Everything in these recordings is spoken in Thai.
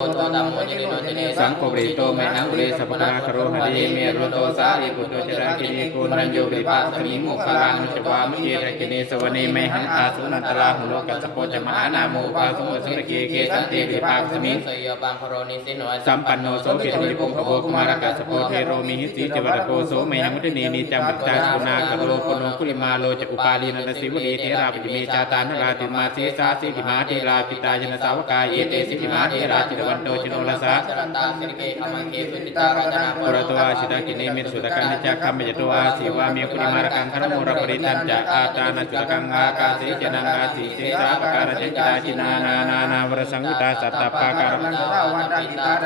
สังโฆริโตมหังเรสัพพะคาโรหะเดเมรุโตสาริปุตโตจราคินีกุณัญโยปิปาสมิมุขลังนุจวามิเยระกินีสวเนไมหังอาสุนันตลาหุโลกัสโปจมหานาโมปาสมุสุรเกเกสันติปิปากสมิสยบังโรนิสิโนสัมปันโนโสปิติปุงขโวกุมารกัสโปเทโรมิหิสีจวัตโกโสไมหังมุตเนนิจังปัจจาสุนาคโรปโนคุลิมาโลจอุปาลีนันตสิวลีเทราปิจิเมจาตานราติมาสีสาสิกิมาเทราปิตายนสาวกายเอเตสิกิมาเทราจิตวันโตจิโนลสาจรันตาสิริเกขมังเคสุติตาราจนาปุรตวชิตากิเนมิสุตะกันนิจักขัมยตวาสีวามีคุณิมารกังคณโมระปริตันจะอาตานาจุตกังอากาสิจนังอาสิเสสาปการจันจาจินานานานาวรสังุตาสัตตปาการ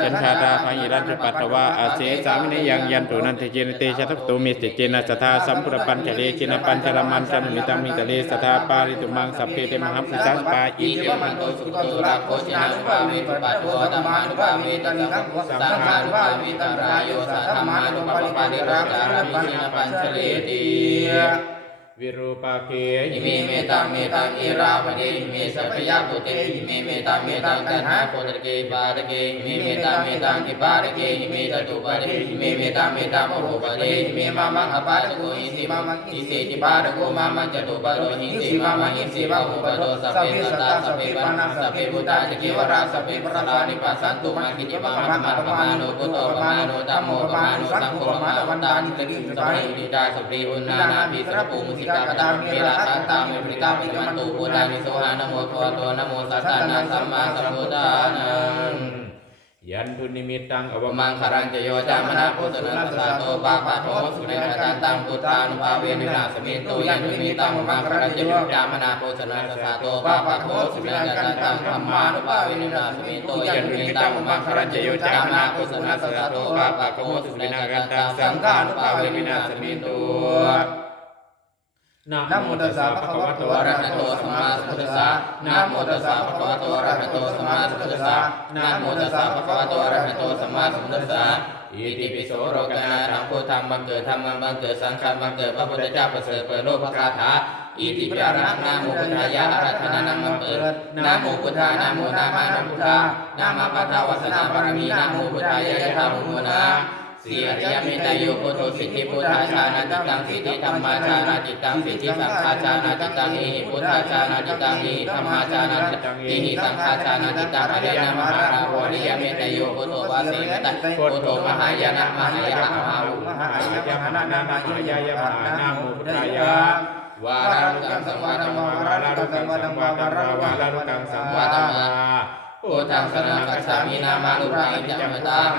จันชาตาภัยรัตปัตตวาอาเสสามิเนยังยันตุนันทเจนเตชะทัพตุมิสเจนะสัทธาสัมพุทธปัญจเลจินปัญจลมันสัมมิตัมมิตะเลสัทธาปาริตุมังสัพเพเตมหัมพุสัสปาอิอิติมันโตสุโตสุราโคจินาสุภาเวปะโตนุภาเวตุปัตโตธรรมานุภาเวตังสัมมานุภาเวตังรายโยสัทธมานุภาปานิรักษาวิชินปัญชเลติวิรูปาเกอิเมเมตังเมตังอิราวดีอิเมสัพยาตุเตอิเมเมตังเมตังตัณหาโพตเก วิรูปาเกยิมีเมตังเมตังอิรามณีมีสัพยากุเตยิมีเมตังเมตังตันหาโพธเกบาตเกยิมีเมตังเมตังกิบาตเกยิมีตตุปะเรยิมีเมตังเมตังโมโหปะเรยิมีมามังอปาตโกอิสิมามังอิสิจิบาตโกมามังจตุปะโรอิสิมามังอิสิวะหุปะโรสัพเพสัตตาสัพเพปานังสัพเพบุตาจิกวราสัพเพปราตานิปัสสันตุมังกิจิมังมังปะมานุปุตโตปะมานุตัมโมปะมานุสังโฆปะมาวันตานิจติสัพเพนิดาสุปรีอุณานาภิสระภูมิสิกาตาเมลาสัตตามิปริตาปิจมันตุพุทธานิโสหานโมโคโตนะโมสัสสะนะสัมมาสัมพุทธานังยันทุนิมิตังอวมังคารังจโยจามนาพุทธนาสสะโตปาปะโทสุเนขตันตังพุทธานุภาเวนินาสมิตุยันทุนิตังวมังคารังจโยจามนาพุทธนาสสะโตปาปะโทสุเนขตันตังธรรมานุภาเวนินาสมิตุยันทุนิตังวมังคารังจโยจามนาพุทธนาสสะโตปาปะโทสุเนขตันตังสังฆานุภาเวนินาสมิตุ นะนะโมตัสสะภะคะวะโตอะระหะโตสัมมาสัมพุทธัสสะนะโมตัสสะภะคะวะโตอะระหะโตสัมมาสัมพุทธัสสะนะโมตัสสะภะคะวะโตอะระหะโตสัมมาสัมพุทธัสสะอิติปิโสโรกนาทังพุทธังบังเกิดธรรมังบังเกิดสังฆังบังเกิดพระพุทธเจ้าประเสริฐเปิดโลกพระคาถาอิติปิอารังนาโมพุทธายะอารัธนานังมังเปิดนะโมพุทธานะโมนามานะพุทธานามาปัทธาวัสนาบารมีนะโมพุทธายะยะธรรมโมนา สีอริยเมตโยโพธิสิทธิพุทธาชานาจิตังสิทธิธรรมาชานาจิตังสิทธิสังฆาชานาจิตังอิหิพุทธาชานาจิตังอิหิธรรมาชานาจิตังอิหิสังฆาชานาจิตังอริยมหาราโหอริยเมตโยโพธิวาสีมตโพธิมหายานะมหายานะมหาวุมหายะมหานามายายะมหานาโมพุทธายะวารุกังสังวาตังวาวาลารุกังสังวาตราวารุกังสังวาตมา พุทธังสรณังคัจฉามินามาลุปังอิจังตัง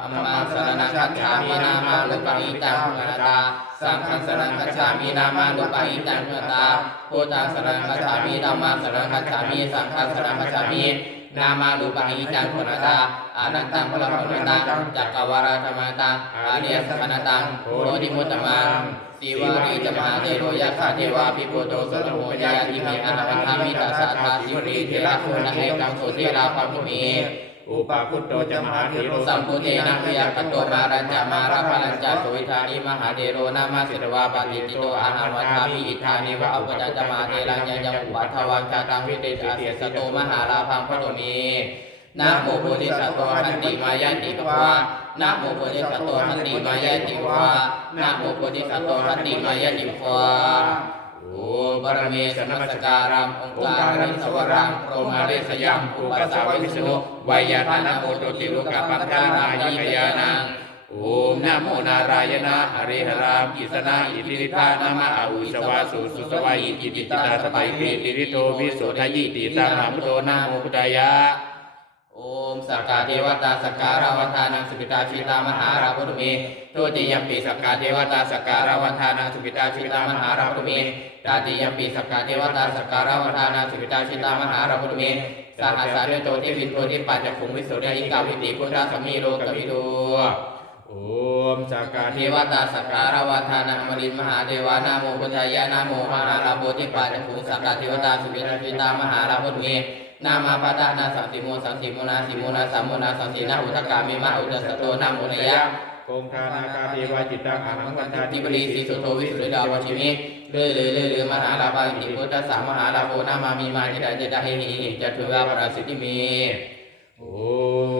อัมมังสรณังคัจฉามินามาลุปังอิจังพุทธาสังฆังสรณังคัจฉามินามาลุปังอิจังพุทธาพุทธังสรณังคัจฉามินามาสรณังคัจฉามิสังฆังสรณังคัจฉามิ นามาลุปังอิจังพุทธาอนันตังพลังพุทธังจักรวารธรรมตังอาเนียสขณตังโพธิมุตตมังสีวารีจมาเทโรยะคาเทวาปิโปโตสุรโมยาติเมอนาคันธามิตาสาธาสิวรีเทระโคนะเอกังโสเทราปัมุเม อุปาคุตโตจะมหาเทโรสัมพุเทนะพยาคตโตมารัญจามาราพลัญจาสุวิธานิมหาเทโรนามาสิรวาปฏิจิโตอาหาวัฏามิอิทานิวะอุปจัจจมาเทรังยังยังอุปัฏฐวังชาตังวิเตอาเสสโตมหาลาภังพระโตเมนะโมโพธิสัตว์หันติมายันติภวานะโมโพธิสัตว์หันติมายันติภวานะโมโพธิสัตว์หันติมายันติภวา โอบารมีสนัสการังองค์การริสวรังโรมาเลสยัมอุปสาววิสนุวายาธานาโมโตติลุกะปัฏฐานายิกยานังโอมนะโมนารายณะหริหรามกิสนาอิติริธานามาอาอุสวาสุสุสวายิติติตาสบายปิติริโตวิโสทายิติตาหามโตนาโมพุทธายะ โอมสักกาเทวตาสักการะวัฏานังสุปิตาชิตามหาราพุทธเมโทติยมปีสักกาเทวตาสักการะวัฏานังสุปิตาชิตามหาราพุทธเมตาติยมปีสักกาเทวตาสักการะวัฏานังสุปิตาชิตามหาราพุทธเมสหัสสารโตทิวินโททิปัจจคุงวิสุทธิกาวิติพุทธสมีโลกวิทูโอมสักกาเทเทวตาสักการะวัฏานังอมรินมหาเทวานาโมพุทธายะนาโมมหาราโพธิปัจจคุงสักกาเทวตาสุปิตาชิตามหาราพุทธเม นามาปะตะนาสัมสิโมสัมสิโมนาสิโมนาสัมโมนาสัมสีนาอุทกามิมาอุตสโตนาโมนยะโกงคานาคาเทวาจิตตังอาหังกันตาทิบรีสีสุโทวิสุริดาวชิมิเรื่อยเลยเรื่อยเลยมหาลาภาอิพุทธสามหาลาโภนามามีมาจิตาจิตาเฮหิหิจัตุวาปราสิทธิมี โอ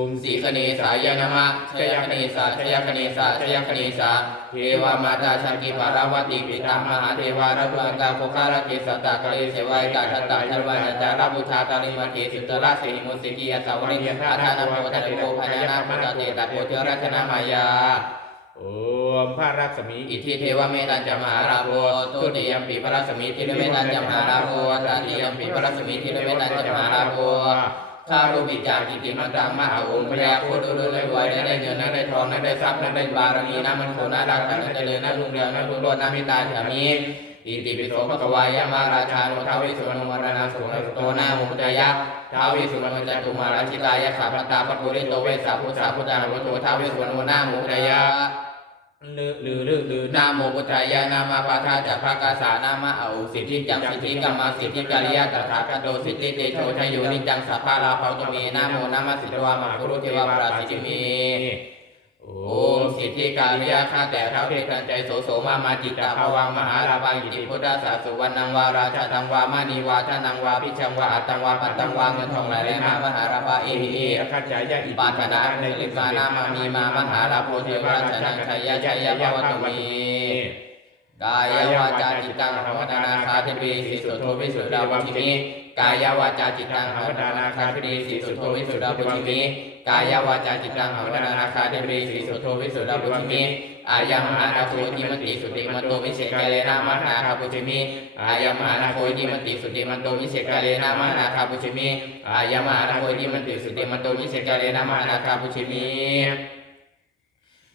มสีคเนสายนมะชยคเนสาชยคเนสาชยคเนสาเทวามาตาชังกิปาราวติปิตามหาเทวารัตวังกาโภคาราเกสตตากะเลเสวายตาทัตตาทัตวันจาราบุชาตาลิมาเทสุตระเสหิมุสิกิยสาวริอาทานาโมทะเลโกพญานาคตเตตะโพเทรัชนามายาโอมพระรักษมี อิทิเทวเมตัญจมหาราโภตุติยมปีพระรัศมีทิเรเมตัญจมหาราโภตติยมปีพระรัศมีทิเรเมตัญจมหาราโภ ข้ารูปิจากิติมันตังมหาองค์พระยาโคตรเลยรวยได้เงินนั้นได้ทองนั้นได้ทรัพย์นั้นได้บารมีน้ำมันโคนารักกันเจริญน่ารุ่งเรืองน่ารุ่งโรจน์น่ามิตาฉามีอิติปิโสภควายามาราชาโนทาวิสุวรรณวรณาสุขโตนามุจยะท้าวิสุวรรณจตุมาราชิตายะขาพตาปปุริโตเวสาพุทธาพุทธาวุโตท้าวิสุวรรณวนามุจยะ ลือลือลือลือนาโมพุทธายานามาปาทาจักภากาสานามาอาสิทธิจังสิทธิกรรมาสิทธิจริยาตถาคตโตสิทธิเตโชชยโยนิจังสัพพาราภาวตุเมนาโมนามาสิทธวามาคุรุเทวาปราสิจิมี โอโอมสิทธิการิยาข้าแต่เท้าเพทันใจโสโสมามาจิตตาภวังมหาลาภังจิตพุทธศาสุวรรณังวาราชาตังวามานีวาชานังวาพิชังวาอัตตังวาปัตตังวาเงินทองไหลไหลมามหาราภาเอหิเอข้าจายะอิปาถนาในลิมานามามีมามหาราโพเทวราชนังชัยยะชัยยะภวตุมี กายวาจาจิตตังภวนานาคาเทปีสิสุทโธวิสุทธาวุธิมิกายวาจาจิตตังภวนานาคาเทปีสิสุทโธวิสุทธาวุธิมิกายวาจาจิตตังภวนานาคาเทปีสิสุทโธวิสุทธาวุธิมิอายังมหานาโคติมติสุติมันโตวิเศษกาเลนะมหาคาปุจิมิอายังมหานาโคติมติสุติมันโตวิเศษกาเลนะมหาคาปุจิมิอายังมหานาโคติมติสุติมันโตวิเศษกาเลนะมหาคาปุจิมิ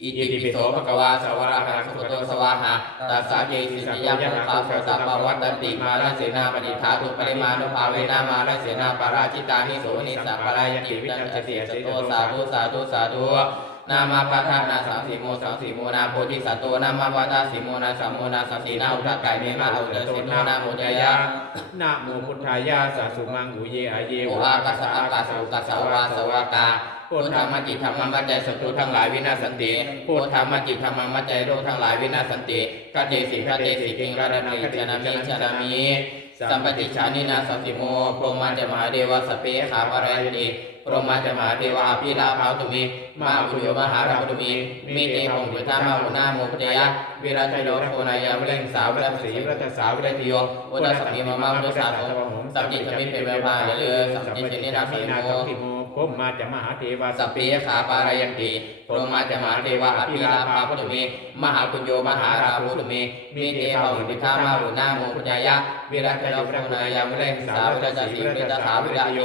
อิติปิโสภะคะวาสวระหะสุขโตสวาหะตัสสะเจสิสยามพุทธาโสตปวัตตันติมาลเสนาปฏิทาตุปริมานุภาเวนามาลเสนาปาราชิตานิโสนิสัปปารายติวิจันติสโตสาธุสาธุสาธุนามาปะทานาสังสีโมสังสีโมนาโพธิสัตโตนามาวัตาสีโมนาสัมโมนาสังสีนาอุทกไก่เมมาอุตสิโนนาโมจยะนะโมพุทธายาสาสุมังอุเยอาเยโออากัสสะอากาสะอุกัสสะวาสวากา พุทธธรรมจิตธรรมมัจใจศัตรูทั้งหลายวินาศสันติพุทธธรรมจิตธรรมมัจใจโรคทั้งหลายวินาศสันติกัจเจสิกัจเจสิกิงรารณีชนะมิชนะมิสัมปติชานินาสัมติโมพรหมาจมหาเดวสเปขาภารายติพรหมาจมหาเทวาพิลาภาตุมิมาบุญโยมหาราภตุมิมิเตพงจุธามาหุนาโมปเจยะวิราชโลโคนายาเรงสาวราชสีราชสาววิราชโยวัฏสัมมีมามาวัฏสาสสัมจิตมิเป็นเวพาเรือสัมจิตชนินาสีโม มพมมาจะมหาเทวาสัพเพขาปารายันติพรหมาจมาเทวะอภิลาภาพุทธเม มหาปุญโยมหาราพุทธเมมีเทพาหุติธามาหุนาโมปุญญายะวิรัชโลกนายามเร่งสาวิรัชสีวิรัชสาวิรโย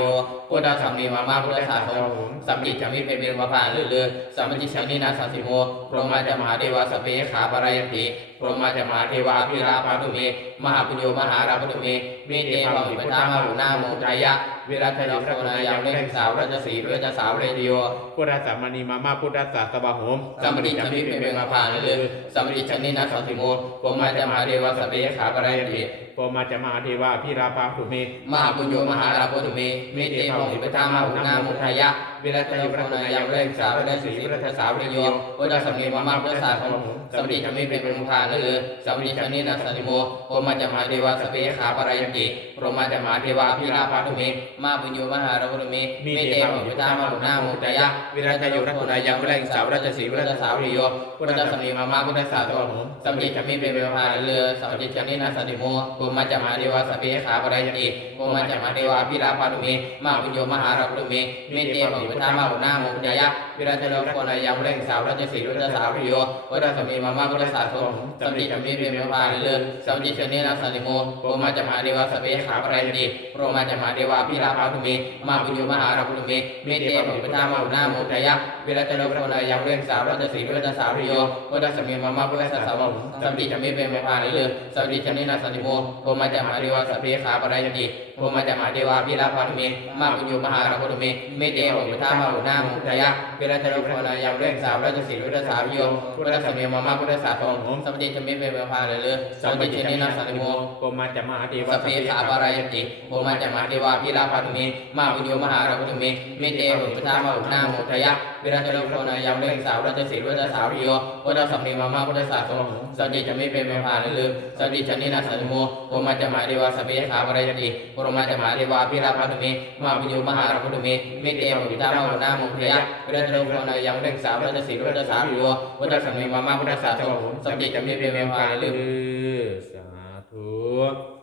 พุทธสัมมีมามาพุทธสาสงสัมจิตจะมีเป็นเป็นวาภาเลื่อเลือสัมจิตชังนินาสัสิโมพรหมาจมาเทวะสัพเพขาปารายันติพรหมาจมาเทวะอภิลาภาพุทธเมมหาปุญโยมหาราพุทธเมมีเทพาหุติธามาหุนาโมปุญญายะวิรัชโลกนายามเร่งสาวิรัชสีวิรัชสาวิรโยพุทธสัมมานีมามาพุทธสัตวะโหมสัมปติชนิเป็นเวงมาผ่านเลยสัมปติชนินะสัมติโมปมาจะมาเรวสเปขาปรายติ พมมาจะมาเทวาพิราภาภุเม มหาปุญโยมหาราโพตุเมเมเตพงอิปทามาหุนามุทายะวิรัตโยพระนายามเร่งสาวเรศสีวิรัตสาวริโยพุทธสัมมีมามาพุทธศาสนสัมปติชนิเป็นเวงมาผ่านเลยสัมปิชนินะสัมติโมโปมาจะมาเรวะสเปยขาปรายติปมาจะมาเทวะพิราภาตุเมมาปุญโยมหาราโพตุเมเมเตพงอิปทามาหุนามุทายะวิรัตโยพระนายามเร่งสาวเรศสีวิรัตสาวริโยพุทธสัมมีมามาพุทธศาสนสัมจิจะมีเป็นเวลาเรือสัมจิตชนินาสติโมกุมาจามาเดวาสเปขาปรายติกุมาจามาเดวาพิราปานุเมมาปุญโยมหาราภุเมเมเตปวิปทามาหุนามุจยะวิราชโลกนายามเร่งสาวราชสีรุจสาวริโยวัฏสมีมามาพุทธศาสนสัมจิจมีเป็นเวลาเรือสัมจิชนินาสติโมกุมาจะมาเดวะสเปขาปรายติโรมาจะมาเดวะพิราปานุเมมาปุญโยมหาราภุเมเมเตปวิปทามาหุนาโมจยะวิราชโลกนายามเร่งสาวราชสีรุจสาวริโยวัฏสมีมามาพุทธศาสนสัมติจม่เป็นไม่ผ่านเลยสัมติชนินาสันิโมโพมาจะมาเดวะสัพเพขาปรายติโพมาจะมาเดวะพิลาภานุเมมาปุญโยมหาราภุเมเมเตหงุทามาหุนามุทยะวิรัชโลกนายามเร่งสาวราชสีรุตสาวโยพุทธสมเมมามาพุทธศาสนาสัมติจะไม่เป็นไม่ผ่านเลยสัมติชนินาสันโมพมมาจะมหาเทวาสัพเพขาปารายติโพมาจะมาเดวะพิลาภานุเมมาปุญโยมหาราภุเมเมเตหงุทามาหุนามุทยะ วิรัชโลกนายามเร่งสาวราชสีรุตสาวโยพุทธสัมเมมามาพุทธศาสนสัมติจะไม่เป็นไม่ผ่านเลยสัมติชนินาสันติโมโพมาจะหมายเดวะสัพเพขาปารายติโพรมาจะหมายเทวาพิราพันธุเมมาปิโยมหาราพันธุเมเมเตมวิตามาวนามุขยะเรตโลภนายังเรื่งสามเรื่องสี่เรื่องสามโยวัฏสัมมิมามาพุทธศาสนสัมจิจำเนียเพียงเพียงพาลืมสาธุ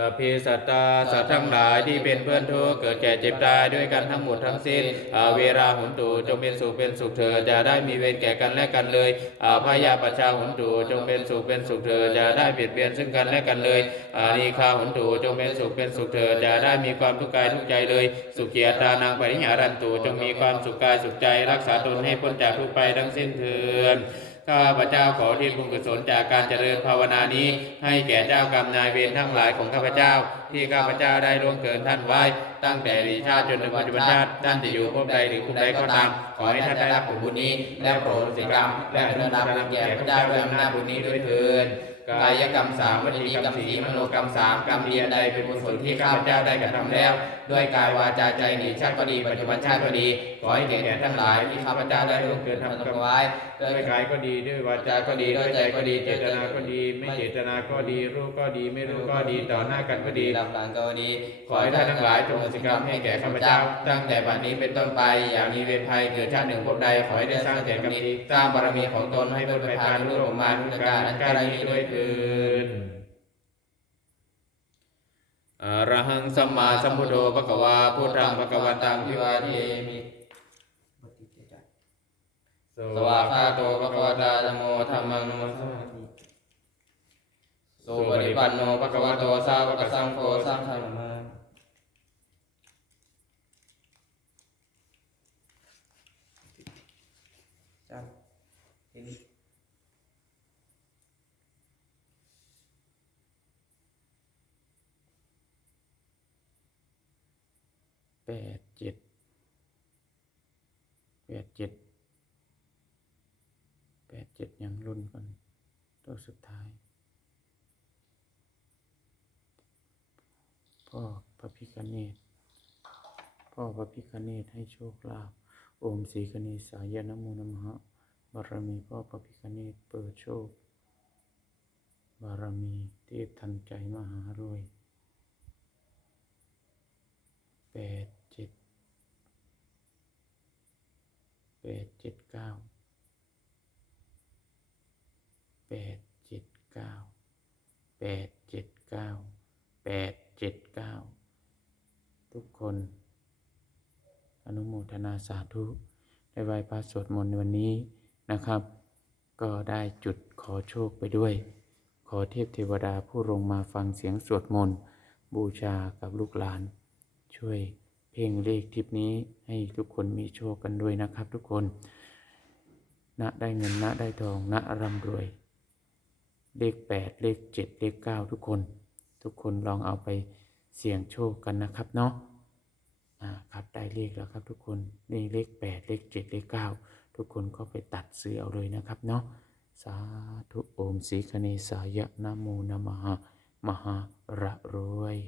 สัพเพสัตตาสัตว์ทั้งหลายที่เป็นเพื่อนทุกข์เกิดแก่เจ็บตายด้วยกันทั้งหมดทั้งสิ้นอาเวราหุนตูจงเป็นสุขเป็นสุขเถิดจะได้มีเวรแก่กันและกันเลยอาพยาปชาหุนตูจงเป็นสุขเป็นสุขเถิดจะได้เบียดเบียนซึ่งกันและกันเลยอานีคาหุนตูจงเป็นสุขเป็นสุขเถิดจะได้มีความทุกข์กายทุกข์ใจเลย สุขียตานางปริญญารันตูจงมีความสุขกายสุขใจ รักษาตนให้พ้นจากทุกไปทั้งสิ้นเถิด ข้าพเจ้าขอที่บุญกุศลจากการเจริญภาวนานี้ ให้แก่เจ้ากรรมนายเวรทั้งหลายของข้าพเจ้า ที่ข้าพเจ้าได้ร่วงเกินท่านไว้ ตั้งแต่ดีชาติจนถึงปัจจุบันชาติท่านจะอยู่ภพใดหรือภพใดก็ตาม ขอให้ท่านได้รับผลบุญนี้ และโปรดสิกรรมและอนุดาบุญแก่พระเจ้าด้วยอำนาจบุญนี้ด้วยเถิด กายกรรมสามวจีกรรมสีมโนกรรมสามกรรมเดียใดเป็นกุศลที่ข้าพเจ้าได้กระทำแล้ว ด้วยกายวาจาใจดีชาติก็ดีปัจจุบันชาติก็ดีขอให้แก่ทั้งหลายที่ข้าพเจ้าได้ล่วงเกินทำเอาไว้ด้วยกายก็ดีด้วยวาจาก็ดีด้วยใจก็ดีเจตนาก็ดี ไม่เจตนาก็ดีรู้ก็ดีไม่รู้ก็ดีต่อหน้ากันก็ดีลำลางก็ดี ขอให้ท่านทั้งหลายจงอโหสิกรรมให้แก่ข้าพเจ้า ตั้งแต่บัดนี้เป็นต้นไปอย่ามีเวรภัยเกิดชาติหนึ่งภพใดขอให้ได้สร้างแต่กรรมดีสร้างบารมีของตนให้พ้นไปทางรูปของมารทุกการอันใกล้นี้ด้วยเถิดอะระหังสัมมาสัมพุทโธภะคะวาพุทธังภะคะวันตังพิพิวาวาเทเทมิสสวาคาโตภะคะวะตาธัมโมธัมมังนัมสสามิโสปฏิปันโนภะคะวะโตสาวกสังโฆสังฆังมาจ้ะทีนี้ แปดเจ็ดแปดเจ็ดแปดเจ็ดยังรุ่นก่อนตัวสุดท้าย พ่อพระพิคเนตพ่อพระพิคเนตให้โชคลาภโอมศรีคเนสายนโมนมหะบารมีพ่อพระพิคเนตเปิดโชค บารมีเทพทันใจมหารวยแปดเจ็ด แปดเจ็ดเก้าแปดเจ็ดเก้าแปดเจ็ดเก้าแปดเจ็ดเก้าทุกคน อนุโมทนาสาธุได้ไหว้พระสวดมนต์ในวันนี้นะครับ ก็ได้จุดขอโชคไปด้วย ขอเทพเทวดาผู้ลงมาฟังเสียงสวดมนต์ บูชากับลูกหลาน ช่วย เพ่งเลขทิปนี้ให้ทุกคนมีโชคกันด้วยนะครับทุกคนณได้เงินณได้ทองณร่ำรวย เลขแปดเลขเจ็ดเลขเก้าทุกคน ทุกคนลองเอาไปเสี่ยงโชคกันนะครับเนาะอ่าครับได้เลขแล้วครับทุกคนนี่เลขแปดเลขเจ็ดเลขเก้าทุกคนก็ไปตัดซื้อเอาเลยนะครับเนาะสาธุโอมสีคเนสายะนะโมนะมหามหาระรวย